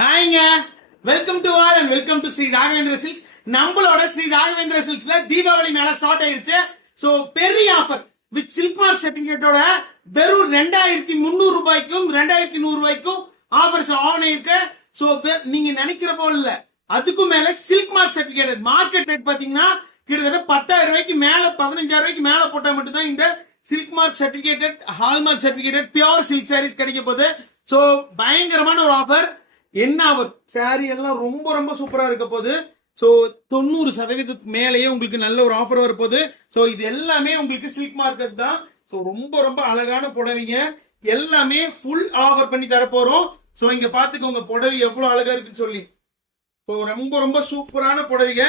ஹாய்ங்க, welcome to all and welcome to Sri Raghavendra silks. நம்மளோட ஸ்ரீ ராகவேந்திர சில்க்ஸ்ல தீபாவளி மேல start ஆயிருச்சு. சோ பெரிய ஆஃபர் வித் சில்க் மார்க் சர்டிபிகேட்டோட வெறும் 2300 ரூபாய்க்கும் 2100 ரூபாய்க்கும் ஆஃபர்ஸ் ஆன் ஆயிருக்கு. சோ நீங்க நினைக்கிற போல இல்ல, அதுக்கும் மேல silk mark certificate market rate பாத்தீங்கன்னா கிட்டத்தட்ட 10,000 ரூபாய்க்கு மேல 15,000 ரூபாய்க்கு மேல போட்டா மட்டும் தான் இந்த silk mark certificated hallmark certificated pure silk sarees கிடைக்க போகுது. சோ பயங்கரமான ஒரு ஆஃபர். என்ன ஆஃபர்? சாரி எல்லாம் ரொம்ப ரொம்ப சூப்பரா இருக்க போகுது. சோ 90% மேலேயே உங்களுக்கு நல்ல ஒரு ஆஃபர் வர போகுது. சோ இது எல்லாமே உங்களுக்கு சில்க் மார்க்கெட் தான். சோ ரொம்ப ரொம்ப அழகான புடவைங்க எல்லாமே ஃபுல் ஆஃபர் பண்ணி தர போறோம். சோ இங்க பாத்துக்கோங்க புடவை எவ்வளவு அழகா இருக்குன்னு சொல்லி. ஸோ ரொம்ப ரொம்ப சூப்பரான புடவைங்க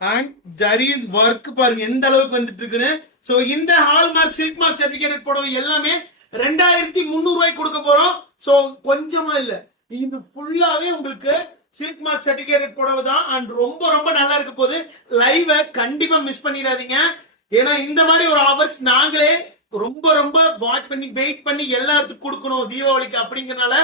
அண்ட் ஜரீஸ் ஒர்க் பாருங்க எந்த அளவுக்கு வந்துட்டு இருக்குன்னு. ஸோ இந்த ஹால்மார்க் சில்க் மார்க் சர்டிபிகேட் புடவை எல்லாமே 2300 ரூபாய்க்கு கொடுக்க போறோம். ஸோ கொஞ்சமா இல்ல, இது ஃபுல்லாவே உங்களுக்கு சில்க் மார்க் சர்டிபிகேட் புடவை தான் அண்ட் ரொம்ப ரொம்ப நல்லா இருக்க போகுது. லைவ் கண்டிப்பா மிஸ் பண்ணிடாதீங்க. ஏன்னா இந்த மாதிரி ஒரு ஆஃபர்ஸ் நாங்களே ரொம்ப ரொம்ப வாட்ச் பண்ணி வெயிட் பண்ணி எல்லாத்துக்கும் கொடுக்கணும் தீபாவளிக்கு அப்படிங்கறனால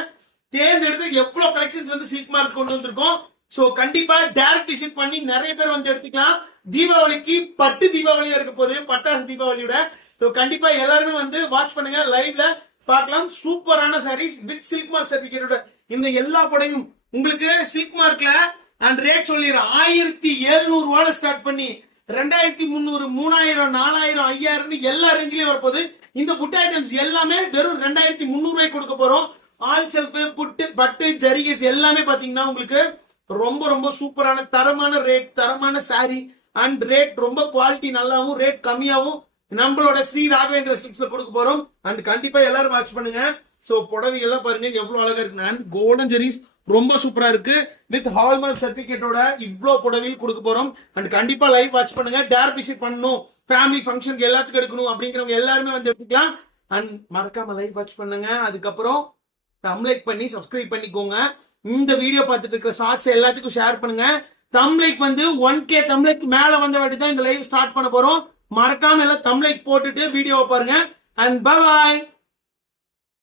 தேர்ந்தெடுத்து எவ்வளவு கலெக்ஷன்ஸ் வந்து சில்க் மார்க் கொண்டு வந்திருக்கோம். சோ கண்டிப்பா டைரக்ட் விசிட் பண்ணி நிறைய பேர் வந்து எடுத்துக்கலாம். தீபாவளிக்கு பட்டு தீபாவளியா இருக்க போது, பட்டாசு தீபாவளியோட. சோ கண்டிப்பா எல்லாருமே வந்து வாட்ச் பண்ணுங்க, லைவ்ல பார்க்கலாம். சூப்பரான சாரீஸ் வித் சில்க் மார்க் சர்டிபிகேட்டோட இந்த எல்லா புடவையும் உங்களுக்கு சில்க் மார்க்ல அண்ட் ரேட் சொல்லிடுறேன். 1700 ரூபாயில ஸ்டார்ட் பண்ணி 2300, 3000, 4000, 5000 எல்லா ரேஞ்சிலயும் வரப்போகுது. இந்த புட் ஐட்டம்ஸ் எல்லாமே வெறும் 2300 ரூபாய்க்கு கொடுக்க போறோம். ஆல் செல்ஃப் புட்டு பட்டு ஜரிகேஸ் எல்லாமே பாத்தீங்கன்னா உங்களுக்கு ரொம்ப ரொம்ப சூப்பரான தரமான ரேட், தரமான சாரி அண்ட் ரேட் ரொம்ப குவாலிட்டி நல்லாவும் ரேட் கம்மியாவும் நம்மளோட ஸ்ரீ ராகவேந்திர சில்க்ஸ்ல கொடுக்க போறோம். அண்ட் கண்டிப்பா எல்லாரும் வாட்ச் பண்ணுங்க. சோ புடவை எல்லாம் பாருங்க எவ்வளவு அழகா இருக்கு. அண்ட் கோல்டன் ஜெரிஸ் ரொம்ப சூப்பரா இருக்கு வித் ஹால்மார்க் சர்டிபிகேட்டோட இவ்வளவு புடவையில் கொடுக்க போறோம். அண்ட் கண்டிப்பா லைவ் வாட்ச் பண்ணுங்க. டேரக்ட் விசிட் பண்ணணும், ஃபேமிலி ஃபங்க்ஷனுக்கு எல்லாத்துக்கும் எடுக்கணும் அப்படிங்கிறவங்க எல்லாருமே வந்து எடுத்துக்கலாம். அண்ட் மறக்காம லைவ் வாட்ச் பண்ணுங்க. அதுக்கப்புறம் தம்லைக் பண்ணி சப்ஸ்கிரைப் பண்ணிக்கோங்க. இந்த வீடியோ பார்த்துட்டு இருக்கிற ஷார்ட்ஸ் எல்லாத்துக்கும் ஷேர் பண்ணுங்க. தம்லைக் வந்து 1K தம்லைக் மேல வந்த வாட்டி தான் இந்த லைவ் ஸ்டார்ட் பண்ண போறோம். மறக்காம எல்லாம் தம்லைக் போட்டுட்டு வீடியோவை பாருங்க. And bye bye.